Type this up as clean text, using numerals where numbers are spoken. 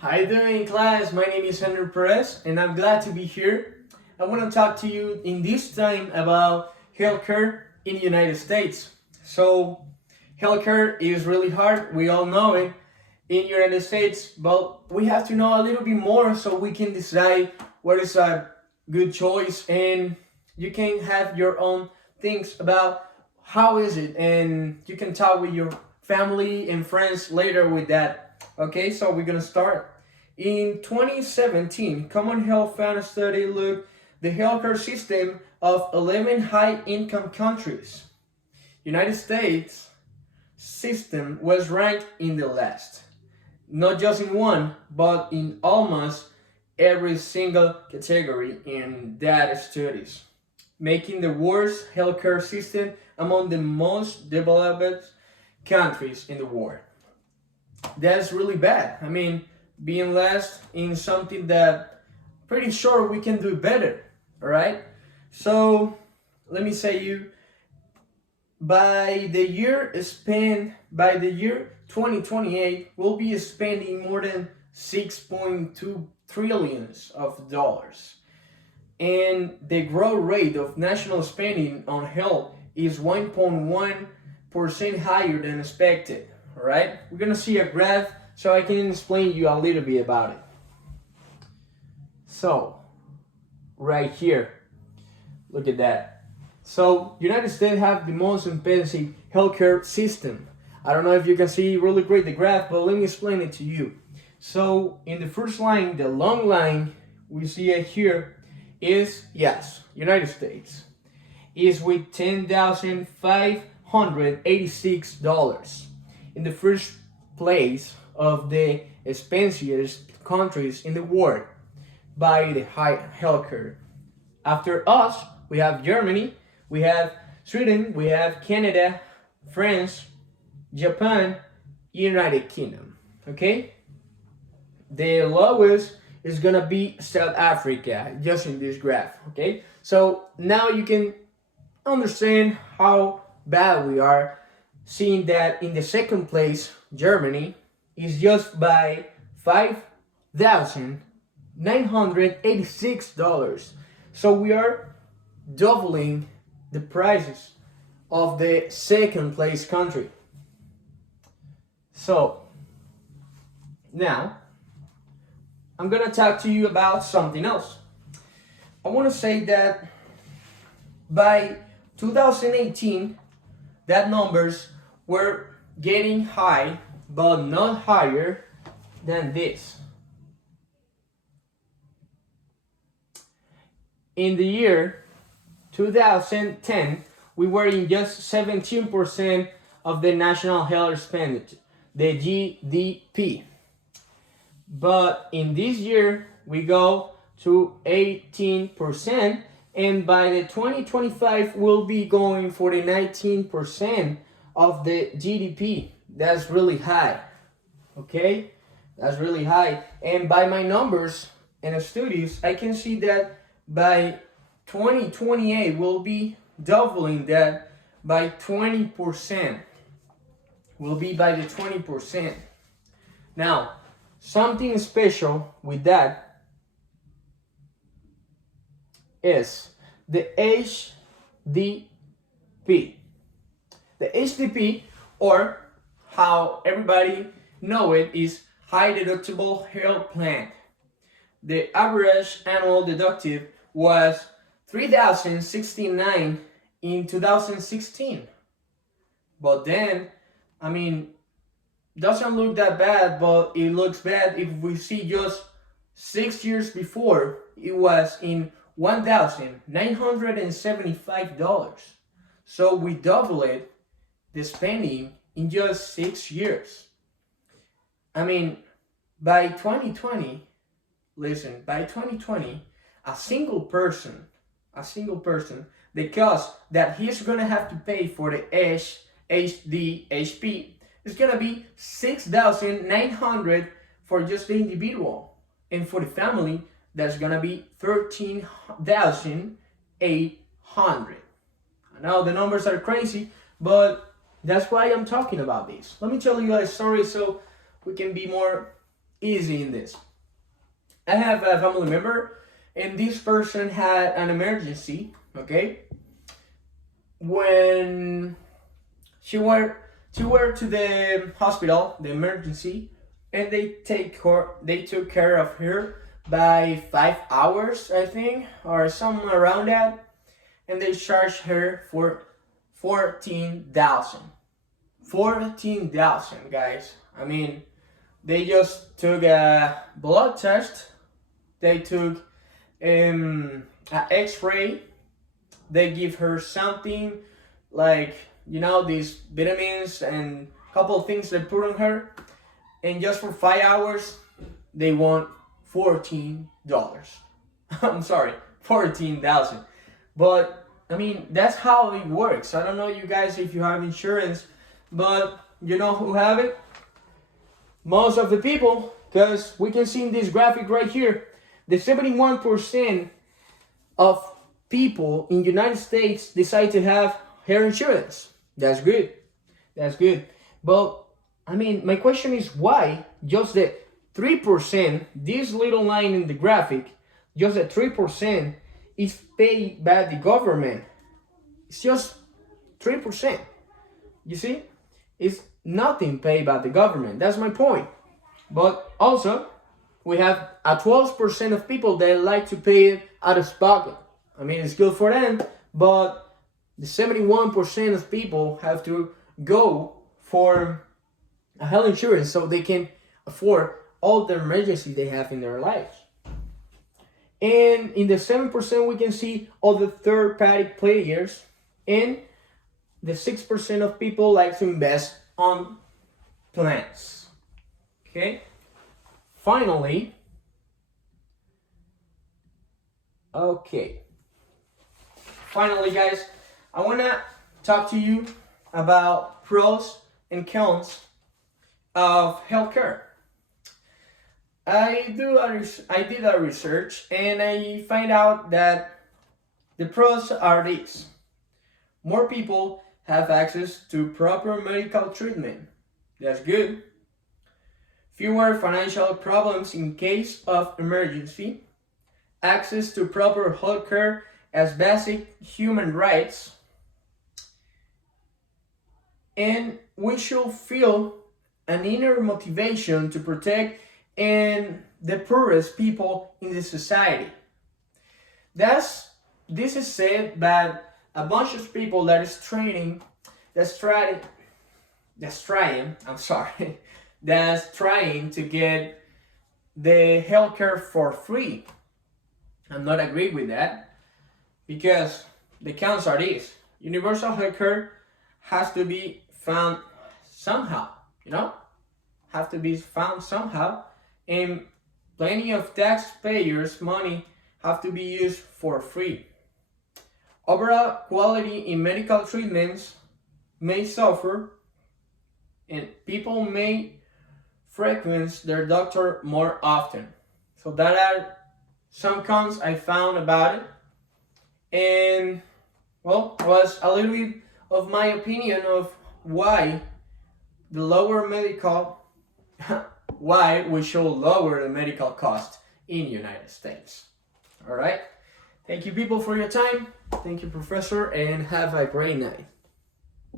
How you doing, class? My name is Henry Perez, and I'm glad to be here. I want to talk to you in this time about healthcare in the United States. So, healthcare is really hard. We all know it in the United States, but we have to know a little bit more so we can decide what is a good choice, and you can have your own things about how is it, and you can talk with your family and friends later with that. Okay, so we're gonna start. In 2017, Common Health Fund Study looked the healthcare system of 11 high-income countries. United States system was ranked in the last, not just in one, but in almost every single category in that studies, making the worst healthcare system among the most developed countries in the world. That's really bad. I mean, being last in something that pretty sure we can do better. All right. So let me say you by the year 2028, we'll be spending more than 6.2 trillions of dollars, and the growth rate of national spending on health is 1.1% higher than expected. All right, we're gonna see a graph so I can explain you a little bit about it. So, right here, look at that. So, United States have the most expensive healthcare system. I don't know if you can see really great the graph, but let me explain it to you. So, in the first line, the long line, we see it here is, yes, United States is with $10,586 in the first place of the expensiest countries in the world by the high healthcare. After us, we have Germany, we have Sweden, we have Canada, France, Japan, United Kingdom. Okay? The lowest is gonna be South Africa, just in this graph. Okay? So now you can understand how bad we are, seeing that in the second place, Germany is just by $5,986. So we are doubling the prices of the second place country. So now I'm gonna talk to you about something else. I want to say that by 2018, that numbers were getting high, but not higher than this. In the year 2010, we were in just 17% of the national health expenditure, the GDP. But in this year, we go to 18%, and by the 2025, we'll be going for the 19% of the GDP. That's really high. Okay? That's really high. And by my numbers and studies, I can see that by 2028, we'll be doubling that by 20%. We'll be by the 20%. Now, something special with that is the HDP. The HDP, or how everybody know it, is high deductible health plan. The average annual deductible was $3,069 in 2016. But then, I mean, doesn't look that bad, but it looks bad if we see just 6 years before, it was in $1,975. So we doubled the spending in just 6 years. I mean, by 2020, listen, by 2020, a single person, the cost that he's gonna have to pay for the HDHP is gonna be $6,900 for just the individual, and for the family, that's gonna be $13,800. I know the numbers are crazy, but that's why I'm talking about this. Let me tell you a story so we can be more easy in this. I have a family member, and this person had an emergency. Okay, when she went to the hospital, the emergency, and they took care of her by 5 hours, I think, or something around that, and they charged her for 14,000. 14,000, guys. I mean, they just took a blood test, they took an X-ray, they give her something like, these vitamins and a couple of things they put on her, and just for 5 hours they want $14. I'm sorry, 14,000. But I mean, that's how it works. I don't know, you guys, if you have insurance, but you know who have it? Most of the people, because we can see in this graphic right here, the 71% of people in the United States decide to have health insurance. That's good. That's good. But I mean, my question is, why just the 3%, this little line in the graphic, just the 3% is paid by the government? It's just 3%. You see? It's nothing paid by the government. That's my point. But also, we have a 12% of people that like to pay it out of pocket. I mean, it's good for them, but the 71% of people have to go for a health insurance so they can afford all the emergencies they have in their lives. And in the 7%, we can see all the third-party players, and the 6% of people like to invest on plants. Okay? Finally, guys, I want to talk to you about pros and cons of healthcare. I did a research, and I find out that the pros are these. More people have access to proper medical treatment. That's good. Fewer financial problems in case of emergency. Access to proper healthcare as basic human rights. And we should feel an inner motivation to protect and the poorest people in the society. This is said by a bunch of people that's trying to get the healthcare for free. I'm not agree with that, because the cons are these. Universal healthcare has to be found somehow, and plenty of taxpayers' money have to be used for free. Overall quality in medical treatments may suffer, and people may frequent their doctor more often. So that are some cons I found about it. And well, was a little bit of my opinion of why why we should lower the medical cost in the United States. All right. Thank you, people, for your time. Thank you, Professor, and have a great night.